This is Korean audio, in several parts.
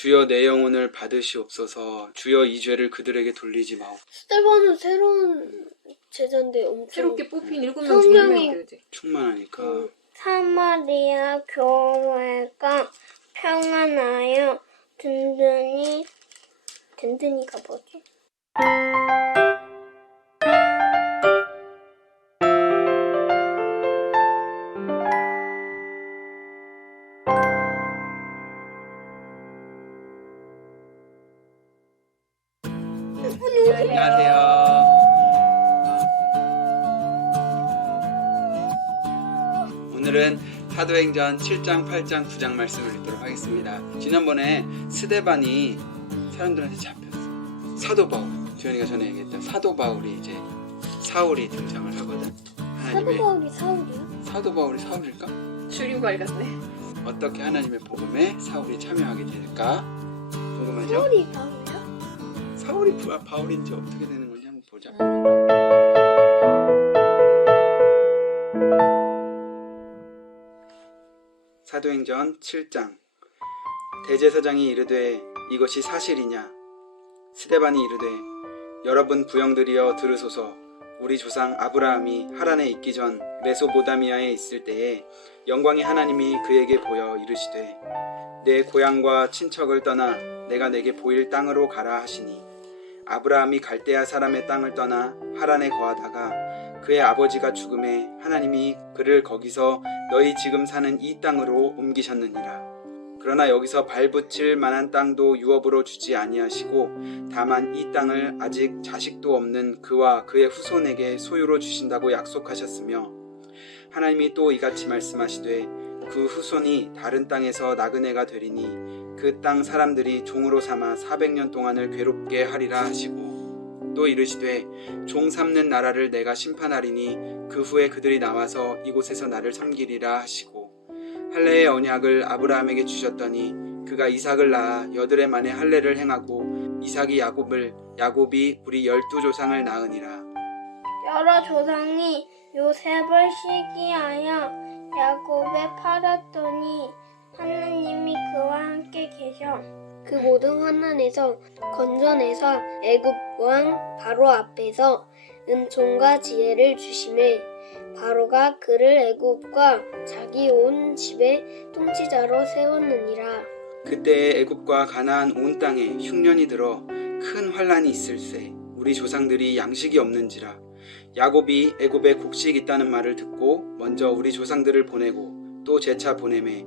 주여 내 영혼을 받으시옵소서. 주여 이 죄를 그들에게 돌리지 마옵. 스테반은 새로운 제자인데 엄청 새롭게 뽑힌 7명 중에 성령이- 1명이 되지. 충만하니까. 사마리아 교회가 평안하여 든든히가 뭐지? 안녕하세요. 오늘은 사도행전 7장, 8장, 9장 말씀을 읽도록 하겠습니다. 지난번에 스데반이 사람들한테 잡혔어. 사도 바울, 주현이가 전에 얘기했던 사도 바울이 이제 사울이 등장을 하거든. 사도 바울이 사울이야? 사도 바울이 사울일까? 줄임말 같네. 어떻게 하나님의 복음에 사울이 참여하게 될까? 궁금하죠? 사울이 바울이야? 사울이 바울인지 어떻게 되는 건지 한번 보자. 사도행전 7장. 대제사장이 이르되 이것이 사실이냐? 스데반이 이르되 여러분 부형들이여 들으소서. 우리 조상 아브라함이 하란에 있기 전 메소보다미아에 있을 때에 영광의 하나님이 그에게 보여 이르시되 내 고향과 친척을 떠나 내가 내게 보일 땅으로 가라 하시니 아브라함이 갈대아 사람의 땅을 떠나 하란에 거하다가 그의 아버지가 죽음에 하나님이 그를 거기서 너희 지금 사는 이 땅으로 옮기셨느니라. 그러나 여기서 발붙일 만한 땅도 유업으로 주지 아니하시고 다만 이 땅을 아직 자식도 없는 그와 그의 후손에게 소유로 주신다고 약속하셨으며 하나님이 또 이같이 말씀하시되 그 후손이 다른 땅에서 나그네가 되리니 그 땅 사람들이 종으로 삼아 400년 동안을 괴롭게 하리라 하시고 또 이르시되 종 삼는 나라를 내가 심판하리니 그 후에 그들이 나와서 이곳에서 나를 섬기리라 하시고 할례의 언약을 아브라함에게 주셨더니 그가 이삭을 낳아 8해 만에 할례를 행하고 이삭이 야곱이 우리 12조상을 낳으니라. 여러 조상이 요셉을 시기하여 야곱에 팔았더니 하나님이 그와 함께 계셔 그 모든 환난에서 건져내서 애굽 왕 바로 앞에서 은총과 지혜를 주심에 바로가 그를 애굽과 자기 온 집의 통치자로 세웠느니라. 그때 애굽과 가나안 온 땅에 흉년이 들어 큰 환란이 있을세. 우리 조상들이 양식이 없는지라. 야곱이 애굽에 곡식 있다는 말을 듣고 먼저 우리 조상들을 보내고 또 재차 보내매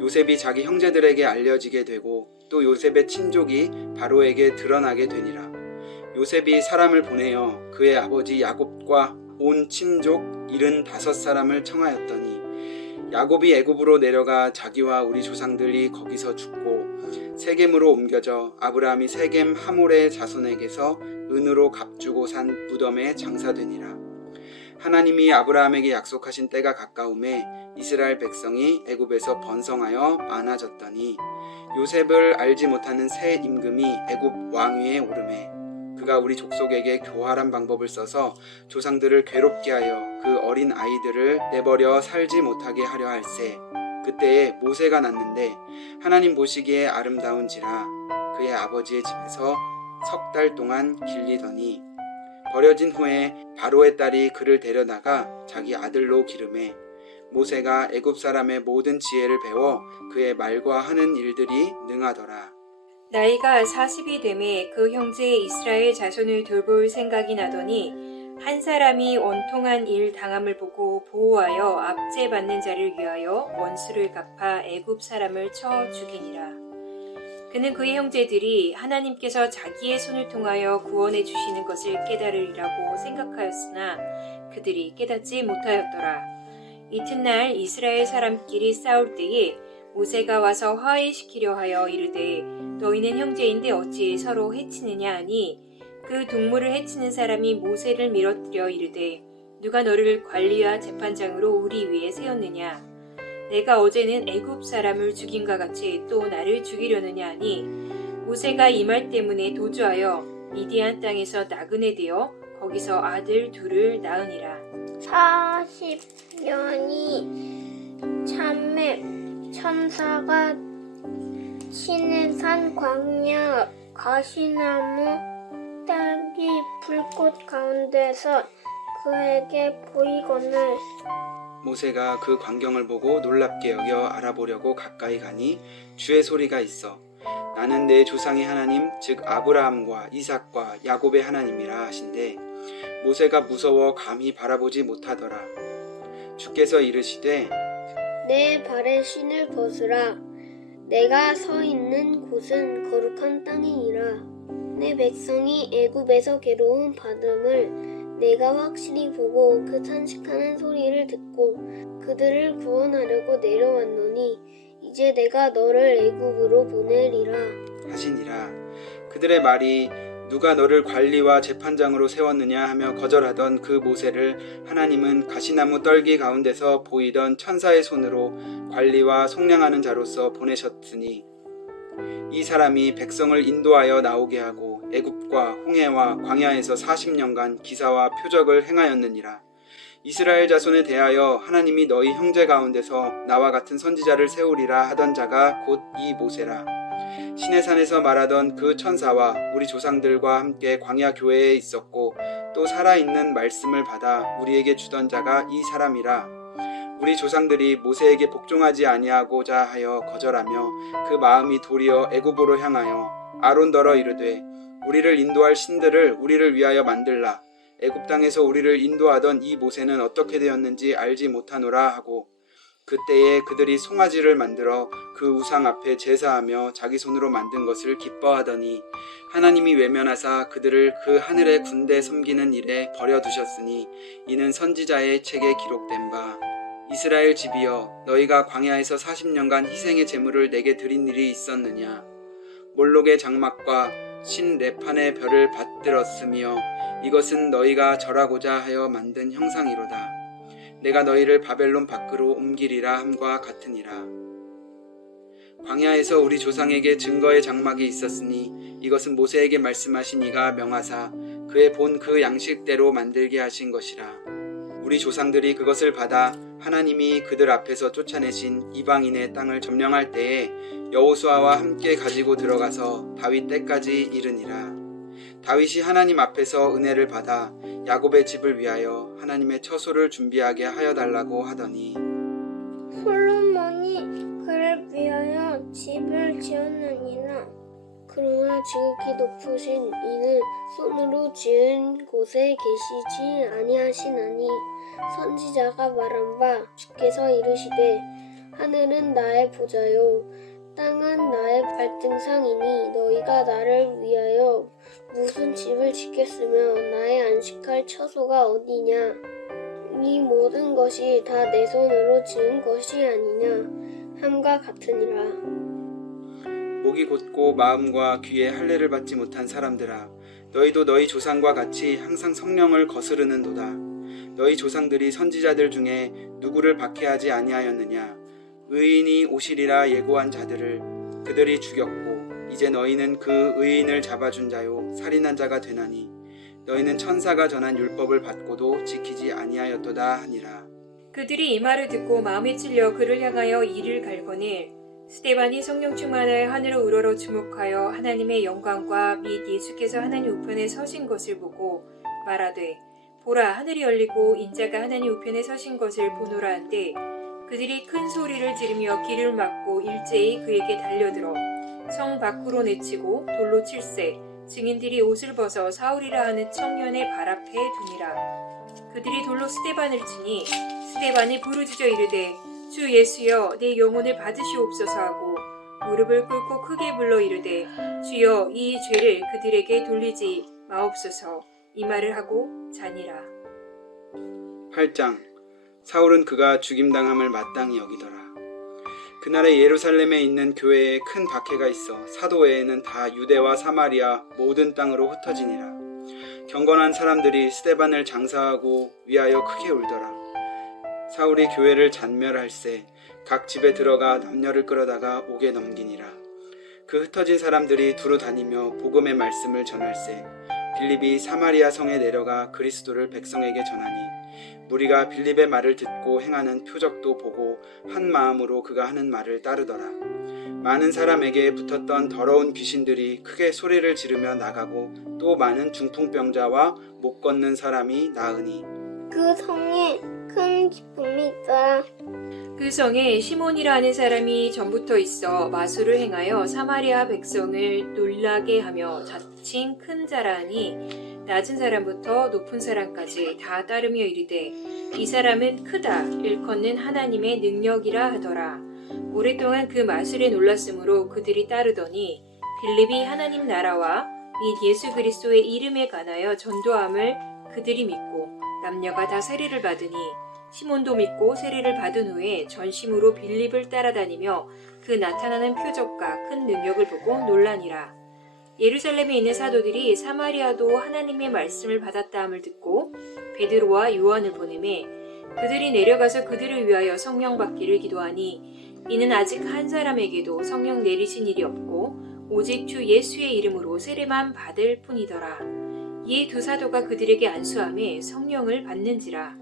요셉이 자기 형제들에게 알려지게 되고 또 요셉의 친족이 바로에게 드러나게 되니라. 요셉이 사람을 보내어 그의 아버지 야곱과 온 친족 75사람을 청하였더니 야곱이 애굽으로 내려가 자기와 우리 조상들이 거기서 죽고 세겜으로 옮겨져 아브라함이 세겜 하몰의 자손에게서 은으로 값주고 산 무덤에 장사되니라. 하나님이 아브라함에게 약속하신 때가 가까움에 이스라엘 백성이 애굽에서 번성하여 많아졌더니 요셉을 알지 못하는 새 임금이 애굽 왕위에 오르매 그가 우리 족속에게 교활한 방법을 써서 조상들을 괴롭게 하여 그 어린 아이들을 내버려 살지 못하게 하려 할세. 그때에 모세가 났는데 하나님 보시기에 아름다운지라 그의 아버지의 집에서 3달 동안 길리더니 버려진 후에 바로의 딸이 그를 데려다가 자기 아들로 기르매 모세가 애굽 사람의 모든 지혜를 배워 그의 말과 하는 일들이 능하더라. 나이가 40이 되매 그 형제 이스라엘 자손을 돌볼 생각이 나더니 한 사람이 원통한 일 당함을 보고 보호하여 압제받는 자를 위하여 원수를 갚아 애굽 사람을 쳐 죽이니라. 그는 그의 형제들이 하나님께서 자기의 손을 통하여 구원해 주시는 것을 깨달으리라고 생각하였으나 그들이 깨닫지 못하였더라. 이튿날 이스라엘 사람끼리 싸울 때에 모세가 와서 화해시키려 하여 이르되 너희는 형제인데 어찌 서로 해치느냐 하니 그 동물을 해치는 사람이 모세를 밀어뜨려 이르되 누가 너를 관리와 재판장으로 우리 위에 세웠느냐 내가 어제는 애굽 사람을 죽임과 같이 또 나를 죽이려느냐 하니 모세가 이 말 때문에 도주하여 미디안 땅에서 나그네 되어 거기서 아들 둘을 낳으니라. 40년이 참매 천사가 시내산 광야 가시나무 딸기 불꽃 가운데서 그에게 보이거늘 모세가 그 광경을 보고 놀랍게 여겨 알아보려고 가까이 가니 주의 소리가 있어 나는 내 조상의 하나님 즉 아브라함과 이삭과 야곱의 하나님이라 하신대 모세가 무서워 감히 바라보지 못하더라. 주께서 이르시되 내 발에 신을 벗으라. 내가 서 있는 곳은 거룩한 땅이니라. 내 백성이 애굽에서 괴로움 받음을 내가 확실히 보고 그 탄식하는 소리를 듣고 그들을 구원하려고 내려왔노니 이제 내가 너를 애굽으로 보내리라 하시니라. 그들의 말이 누가 너를 관리와 재판장으로 세웠느냐 하며 거절하던 그 모세를 하나님은 가시나무 떨기 가운데서 보이던 천사의 손으로 관리와 속량하는 자로서 보내셨으니 이 사람이 백성을 인도하여 나오게 하고 애굽과 홍해와 광야에서 40년간 기사와 표적을 행하였느니라. 이스라엘 자손에 대하여 하나님이 너희 형제 가운데서 나와 같은 선지자를 세우리라 하던 자가 곧 이 모세라. 시내산에서 말하던 그 천사와 우리 조상들과 함께 광야 교회에 있었고 또 살아있는 말씀을 받아 우리에게 주던 자가 이 사람이라. 우리 조상들이 모세에게 복종하지 아니하고자 하여 거절하며 그 마음이 도리어 애굽으로 향하여 아론더러 이르되 우리를 인도할 신들을 우리를 위하여 만들라. 애굽 땅에서 우리를 인도하던 이 모세는 어떻게 되었는지 알지 못하노라 하고 그때에 그들이 송아지를 만들어 그 우상 앞에 제사하며 자기 손으로 만든 것을 기뻐하더니 하나님이 외면하사 그들을 그 하늘의 군대 섬기는 일에 버려두셨으니 이는 선지자의 책에 기록된 바 이스라엘 집이여 너희가 광야에서 40년간 희생의 제물을 내게 드린 일이 있었느냐 몰록의 장막과 신 레판의 별을 받들었으며 이것은 너희가 절하고자 하여 만든 형상이로다. 내가 너희를 바벨론 밖으로 옮기리라 함과 같으니라. 광야에서 우리 조상에게 증거의 장막이 있었으니 이것은 모세에게 말씀하신 이가 명하사 그의 본 그 양식대로 만들게 하신 것이라. 우리 조상들이 그것을 받아 하나님이 그들 앞에서 쫓아내신 이방인의 땅을 점령할 때에 여호수아와 함께 가지고 들어가서 다윗 때까지 이르니라. 다윗이 하나님 앞에서 은혜를 받아 야곱의 집을 위하여 하나님의 처소를 준비하게 하여 달라고 하더니 솔로몬이 그를 위하여 집을 지었느니라. 그러나 지극히 높으신 이는 손으로 지은 곳에 계시지 아니하시나니 선지자가 말한 바 주께서 이르시되 하늘은 나의 보좌요 땅은 나의 발등상이니 너희가 나를 위하여 무슨 집을 짓겠으며 나의 안식할 처소가 어디냐 이 모든 것이 다 내 손으로 지은 것이 아니냐 함과 같으니라. 목이 곧고 마음과 귀에 할례를 받지 못한 사람들아 너희도 너희 조상과 같이 항상 성령을 거스르는도다. 너희 조상들이 선지자들 중에 누구를 박해하지 아니하였느냐 의인이 오시리라 예고한 자들을 그들이 죽였고 이제 너희는 그 의인을 잡아준 자요 살인한 자가 되나니 너희는 천사가 전한 율법을 받고도 지키지 아니하였도다 하니라. 그들이 이 말을 듣고 마음에 찔려 그를 향하여 이를 갈거늘 스데반이 성령 충만하여 하늘을 우러러 주목하여 하나님의 영광과 및 예수께서 하나님 우편에 서신 것을 보고 말하되 보라 하늘이 열리고 인자가 하나님 우편에 서신 것을 보노라 한데 그들이 큰 소리를 지르며 길을 막고 일제히 그에게 달려들어 성 밖으로 내치고 돌로 칠세 증인들이 옷을 벗어 사울이라 하는 청년의 발 앞에 두니라. 그들이 돌로 스데반을 치니 스데반이 부르짖어 이르되 주 예수여 내 영혼을 받으시옵소서 하고 무릎을 꿇고 크게 불러 이르되 주여 이 죄를 그들에게 돌리지 마옵소서 이 말을 하고 자니라. 8장 사울은 그가 죽임당함을 마땅히 여기더라. 그날에 예루살렘에 있는 교회에 큰 박해가 있어 사도 외에는 다 유대와 사마리아 모든 땅으로 흩어지니라. 경건한 사람들이 스데반을 장사하고 위하여 크게 울더라. 사울이 교회를 잔멸할세 각 집에 들어가 남녀를 끌어다가 옥에 넘기니라. 그 흩어진 사람들이 두루 다니며 복음의 말씀을 전할세 빌립이 사마리아 성에 내려가 그리스도를 백성에게 전하니 무리가 빌립의 말을 듣고 행하는 표적도 보고 한 마음으로 그가 하는 말을 따르더라. 많은 사람에게 붙었던 더러운 귀신들이 크게 소리를 지르며 나가고 또 많은 중풍병자와 못 걷는 사람이 나으니 그 성에 큰 기쁨이 있더라. 그 성에 시몬이라는 사람이 전부터 있어 마술을 행하여 사마리아 백성을 놀라게 하며 자칭 큰 자라니 낮은 사람부터 높은 사람까지 다 따르며 이르되 이 사람은 크다 일컫는 하나님의 능력이라 하더라. 오랫동안 그 마술에 놀랐으므로 그들이 따르더니 빌립이 하나님 나라와 및 예수 그리스도의 이름에 관하여 전도함을 그들이 믿고 남녀가 다 세례를 받으니 시몬도 믿고 세례를 받은 후에 전심으로 빌립을 따라다니며 그 나타나는 표적과 큰 능력을 보고 놀라니라. 예루살렘에 있는 사도들이 사마리아도 하나님의 말씀을 받았다함을 듣고 베드로와 요한을 보내매 그들이 내려가서 그들을 위하여 성령 받기를 기도하니 이는 아직 한 사람에게도 성령 내리신 일이 없고 오직 주 예수의 이름으로 세례만 받을 뿐이더라. 이 두 사도가 그들에게 안수하며 성령을 받는지라.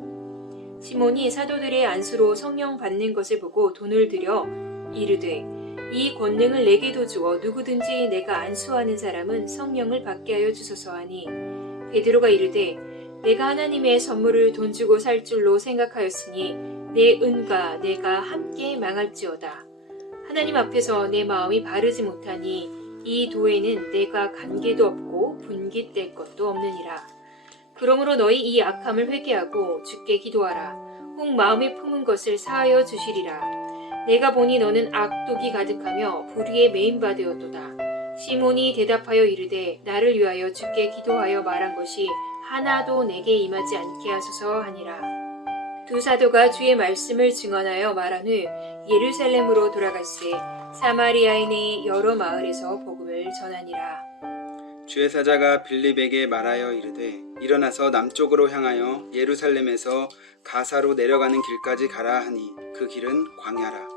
시몬이 사도들의 안수로 성령 받는 것을 보고 돈을 들여 이르되 이 권능을 내게도 주어 누구든지 내가 안수하는 사람은 성령을 받게 하여 주소서 하니 베드로가 이르되 내가 하나님의 선물을 돈 주고 살 줄로 생각하였으니 내 은과 내가 함께 망할지어다. 하나님 앞에서 내 마음이 바르지 못하니 이 도에는 내가 관계도 없고 분깃될 것도 없느니라. 그러므로 너희 이 악함을 회개하고 주께 기도하라. 혹 마음에 품은 것을 사하여 주시리라. 내가 보니 너는 악독이 가득하며 불의에 매인바 되었도다. 시몬이 대답하여 이르되 나를 위하여 주께 기도하여 말한 것이 하나도 내게 임하지 않게 하소서 하니라. 두 사도가 주의 말씀을 증언하여 말한 후 예루살렘으로 돌아갈새 사마리아에 내 여러 마을에서 복음을 전하니라. 주의 사자가 빌립에게 말하여 이르되 일어나서 남쪽으로 향하여 예루살렘에서 가사로 내려가는 길까지 가라 하니 그 길은 광야라.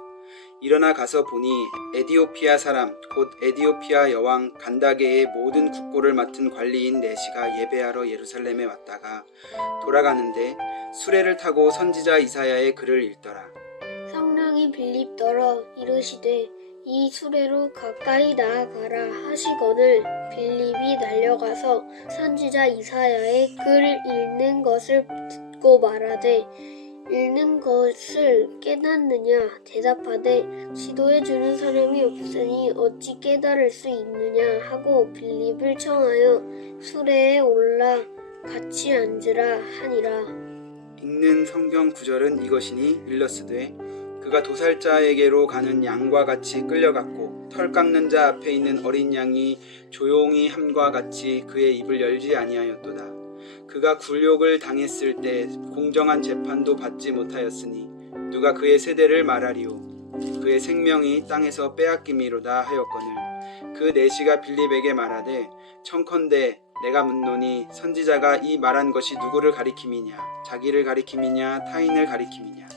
일어나 가서 보니 에디오피아 사람 곧 에디오피아 여왕 간다게의 모든 국고를 맡은 관리인 네시가 예배하러 예루살렘에 왔다가 돌아가는데 수레를 타고 선지자 이사야의 글을 읽더라. 성령이 빌립더러 이르시되 이 수레로 가까이 나아가라 하시거늘 빌립이 달려가서 선지자 이사야의 글 읽는 것을 듣고 말하되 읽는 것을 깨닫느냐 대답하되 지도해 주는 사람이 없으니 어찌 깨달을 수 있느냐 하고 빌립을 청하여 수레에 올라 같이 앉으라 하니라. 읽는 성경 구절은 이것이니 일러스되 그가 도살자에게로 가는 양과 같이 끌려갔고 털 깎는 자 앞에 있는 어린 양이 조용히 함과 같이 그의 입을 열지 아니하였도다. 그가 굴욕을 당했을 때 공정한 재판도 받지 못하였으니 누가 그의 세대를 말하리요. 그의 생명이 땅에서 빼앗김이로다 하였거늘 그 내시가 빌립에게 말하되 청컨대 내가 묻노니 선지자가 이 말한 것이 누구를 가리킴이냐 자기를 가리킴이냐 타인을 가리킴이냐.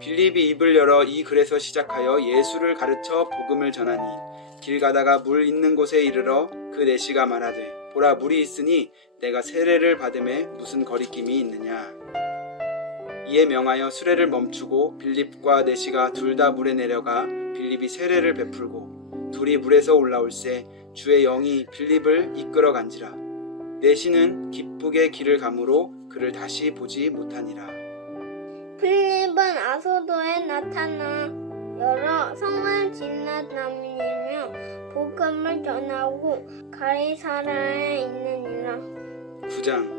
빌립이 입을 열어 이 글에서 시작하여 예수를 가르쳐 복음을 전하니 길 가다가 물 있는 곳에 이르러 그 내시가 말하되 보라 물이 있으니 내가 세례를 받음에 무슨 거리낌이 있느냐. 이에 명하여 수레를 멈추고 빌립과 내시가 둘 다 물에 내려가 빌립이 세례를 베풀고 둘이 물에서 올라올새 주의 영이 빌립을 이끌어 간지라. 내시는 기쁘게 길을 가므로 그를 다시 보지 못하니라. 빌립은 아소도에 나타나 여러 성을 지나다니며 복음을 전하고 가이사랴에 있느니라. 9장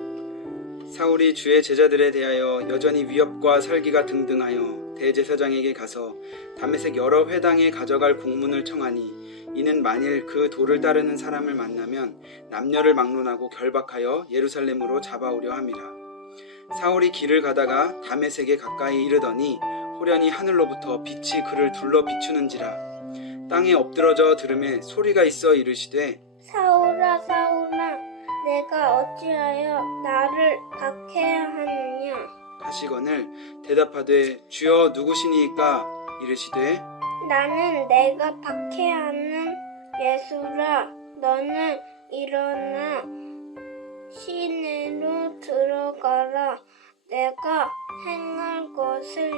사울이 주의 제자들에 대하여 여전히 위협과 살기가 등등하여 대제사장에게 가서 다메섹 여러 회당에 가져갈 공문을 청하니 이는 만일 그 도를 따르는 사람을 만나면 남녀를 막론하고 결박하여 예루살렘으로 잡아오려 함이라. 사울이 길을 가다가 다메섹에 가까이 이르더니 호련히 하늘로부터 빛이 그를 둘러 비추는지라. 땅에 엎드러져 들음에 소리가 있어 이르시되 사울아 사울아 내가 어찌하여 나를 박해하느냐. 하시거늘 대답하되 주여 누구시니까 이르시되 나는 내가 박해하는 예수라. 너는 일어나 시내로 들어가라. 내가 행할 것을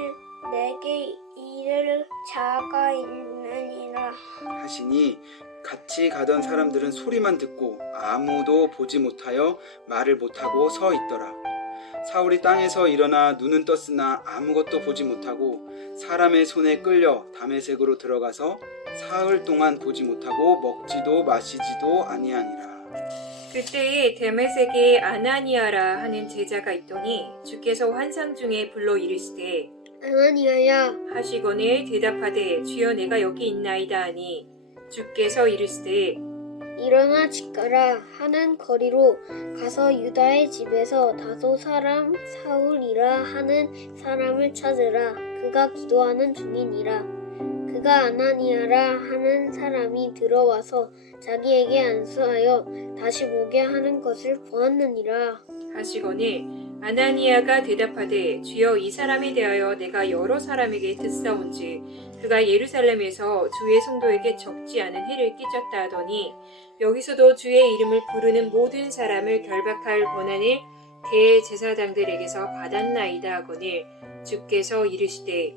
내게 이를 자가 있느니라. 가라. 하시니 같이 가던 사람들은 소리만 듣고 아무도 보지 못하여 말을 못하고 서 있더라. 사울이 땅에서 일어나 눈은 떴으나 아무것도 보지 못하고 사람의 손에 끌려 다메섹으로 들어가서 사흘 동안 보지 못하고 먹지도 마시지도 아니하니라. 그때에 데메섹에 아나니아라 하는 제자가 있더니 주께서 환상 중에 불러 이르시되 아나니아야, 하시거늘 대답하되 주여 내가 여기 있나이다 하니 주께서 이르시되 일어나 집 가라 하는 거리로 가서 유다의 집에서 다소 사람 사울이라 하는 사람을 찾으라. 그가 기도하는 중이니라. 그가 아나니아라 하는 사람이 들어와서 자기에게 안수하여 다시 보게 하는 것을 보았느니라. 하시거늘 아나니아가 대답하되 주여 이 사람에 대하여 내가 여러 사람에게 듣사온즉 그가 예루살렘에서 주의 성도에게 적지 않은 해를 끼쳤다 하더니 여기서도 주의 이름을 부르는 모든 사람을 결박할 권한을 대제사장들에게서 받았나이다 하거늘 주께서 이르시되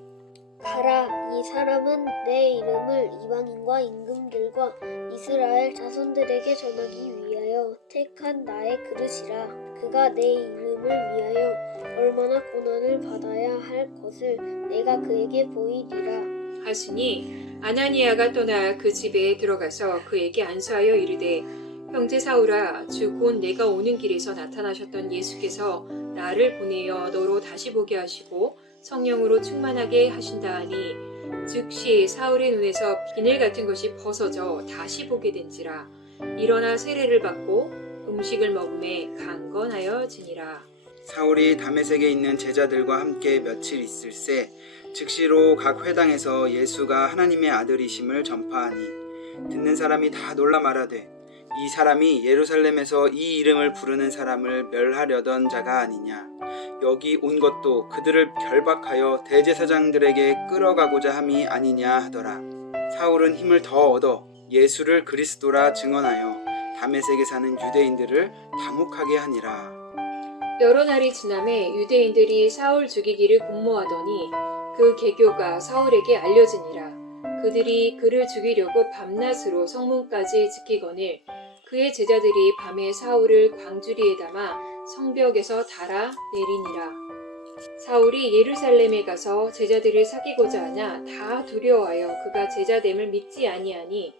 가라. 이 사람은 내 이름을 이방인과 임금들과 이스라엘 자손들에게 전하기 위하여 택한 나의 그릇이라. 그가 내 이름을 위하여 얼마나 고난을 받아야 할 것을 내가 그에게 보이리라. 하시니 아나니아가 떠나 그 집에 들어가서 그에게 안수하여 이르되 형제 사울아 주 곧 내가 오는 길에서 나타나셨던 예수께서 나를 보내어 너로 다시 보게 하시고 성령으로 충만하게 하신다 하니 즉시 사울의 눈에서 비늘 같은 것이 벗어져 다시 보게 된지라. 일어나 세례를 받고 음식을 먹음에 강건하여지니라. 사울이 다메섹에 있는 제자들과 함께 며칠 있을새 즉시로 각 회당에서 예수가 하나님의 아들이심을 전파하니 듣는 사람이 다 놀라 말하되 이 사람이 예루살렘에서 이 이름을 부르는 사람을 멸하려던 자가 아니냐. 여기 온 것도 그들을 결박하여 대제사장들에게 끌어가고자 함이 아니냐 하더라. 사울은 힘을 더 얻어 예수를 그리스도라 증언하여 다메섹에 사는 유대인들을 당혹하게 하니라. 여러 날이 지남에 유대인들이 사울 죽이기를 공모하더니 그 계교가 사울에게 알려지니라. 그들이 그를 죽이려고 밤낮으로 성문까지 지키거늘 그의 제자들이 밤에 사울을 광주리에 담아 성벽에서 달아 내리니라. 사울이 예루살렘에 가서 제자들을 사귀고자 하냐 다 두려워하여 그가 제자됨을 믿지 아니하니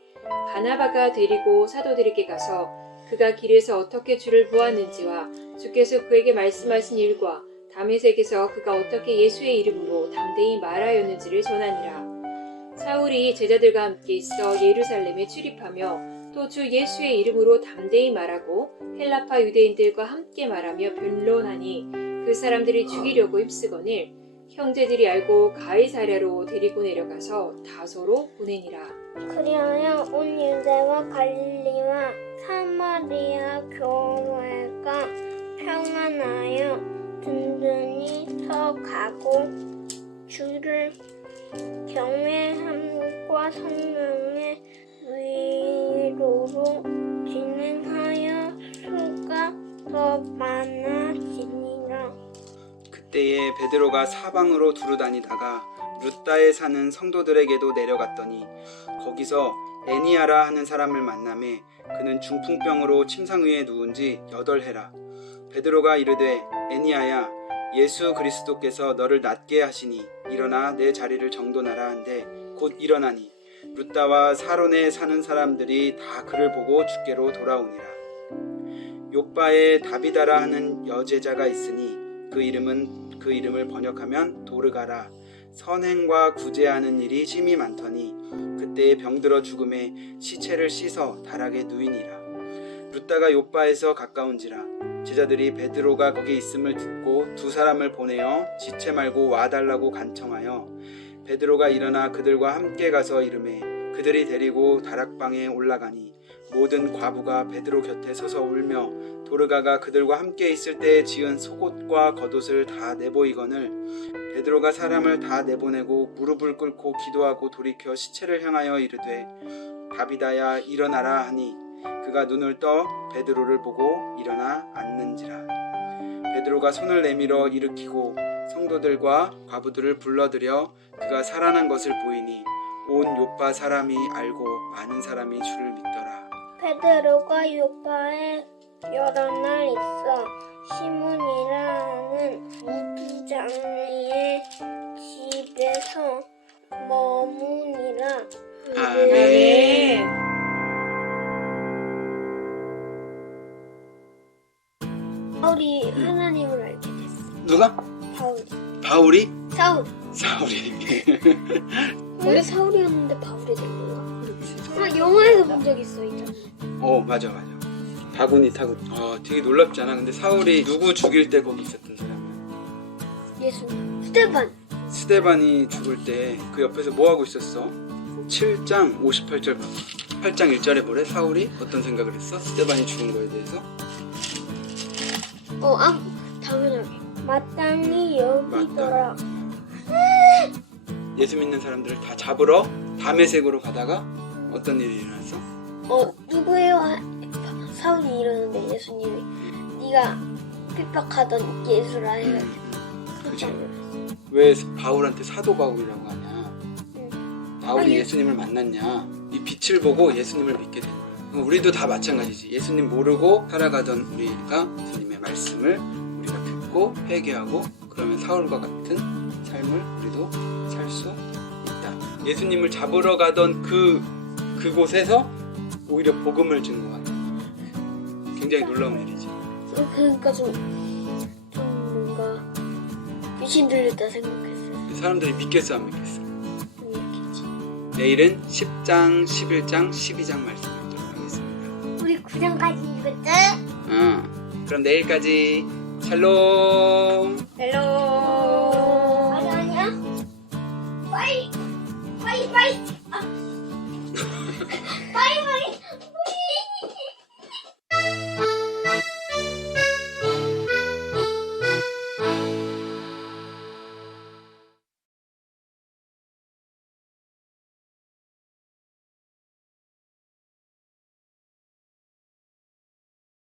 바나바가 데리고 사도들에게 가서 그가 길에서 어떻게 주를 보았는지와 주께서 그에게 말씀하신 일과 다메섹에서 그가 어떻게 예수의 이름으로 담대히 말하였는지를 전하니라. 사울이 제자들과 함께 있어 예루살렘에 출입하며 또 주 예수의 이름으로 담대히 말하고 헬라파 유대인들과 함께 말하며 변론하니 그 사람들이 죽이려고 힘쓰거늘 형제들이 알고 가이사랴로 데리고 내려가서 다소로 보내니라. 그리하여 온 유대와 갈릴리와 사마리아 교회가 평안하여 든든히 서가고 주를 경외함과 성령의 위로로 진행하여 수가 더 많아지니라. 그때에 베드로가 사방으로 두루다니다가 룻다에 사는 성도들에게도 내려갔더니 거기서 애니아라 하는 사람을 만나매 그는 중풍병으로 침상 위에 누운 지 8해라. 베드로가 이르되 애니아야 예수 그리스도께서 너를 낫게 하시니 일어나 내 자리를 정돈하라 한데 곧 일어나니 룻다와 사론에 사는 사람들이 다 그를 보고 주께로 돌아오니라. 욥바에 다비다라 하는 여제자가 있으니 그 이름을 번역하면 도르가라. 선행과 구제하는 일이 심히 많더니 그때에 병들어 죽음에 시체를 씻어 다락에 누이니라. 룻다가 욥바에서 가까운지라 제자들이 베드로가 거기 있음을 듣고 2 사람을 보내어 지체 말고 와달라고 간청하여 베드로가 일어나 그들과 함께 가서 이르매 그들이 데리고 다락방에 올라가니 모든 과부가 베드로 곁에 서서 울며 도르가가 그들과 함께 있을 때에 지은 속옷과 겉옷을 다 내보이거늘 베드로가 사람을 다 내보내고 무릎을 꿇고 기도하고 돌이켜 시체를 향하여 이르되 다비다야 일어나라 하니 그가 눈을 떠 베드로를 보고 일어나 앉는지라. 베드로가 손을 내밀어 일으키고 성도들과 과부들을 불러들여 그가 살아난 것을 보이니 온 요파 사람이 알고 많은 사람이 주를 믿더라. 베드로가 요파에 여러 날 있어 시몬이라는 무두장의 집에서 머무니라. 아멘. 바울이 하나님을 알게 됐어. 누가? 바울이. 바울이? 사울이. 네. 원래 사울이었는데 바울이 된 건가? 그렇지. 영화에서 본 적 있어, 있잖아. 맞아. 바구니 타고. 되게 놀랍지 않아? 근데 사울이 누구 죽일 때 거기 있었던 사람이야? 예수. 스테반. 스데반이 죽을 때 그 옆에서 뭐 하고 있었어? 7장 58절 봐봐. 8장 1절에 뭐래? 사울이 어떤 생각을 했어? 스데반이 죽은 거에 대해서? 당연하게. 마땅히 여기더라. 예수 믿는 사람들을 다 잡으러 다메섹으로 가다가 어떤 일이 일어났어? 누구예요? 사울이 이러는데 예수님이 네가 핍박하던 예수라 해가지고. 그치. 왜 바울한테 사도 바울이라고 하냐? 바울이 아니. 예수님을 만났냐? 이 빛을 보고 예수님을 믿게 된 거야. 우리도 다 마찬가지지. 예수님 모르고 살아가던 우리가 예수님의 말씀을 우리가 듣고 회개하고 그러면 사울과 같은 삶을 우리도 살 수 있다. 예수님을 잡으러 가던 그곳에서 오히려 복음을 증거하는 굉장히 놀라운 일이지. 그러니까 좀 뭔가 귀신 들렸다 생각했어요. 사람들이 믿겠어 안 믿겠어? 믿겠지. 내일은 10장, 11장, 12장 말씀 읽도록 하겠습니다. 우리 9장까지 읽었지? 그럼 내일까지 샬롬. 헬로. 아니야? 빠이!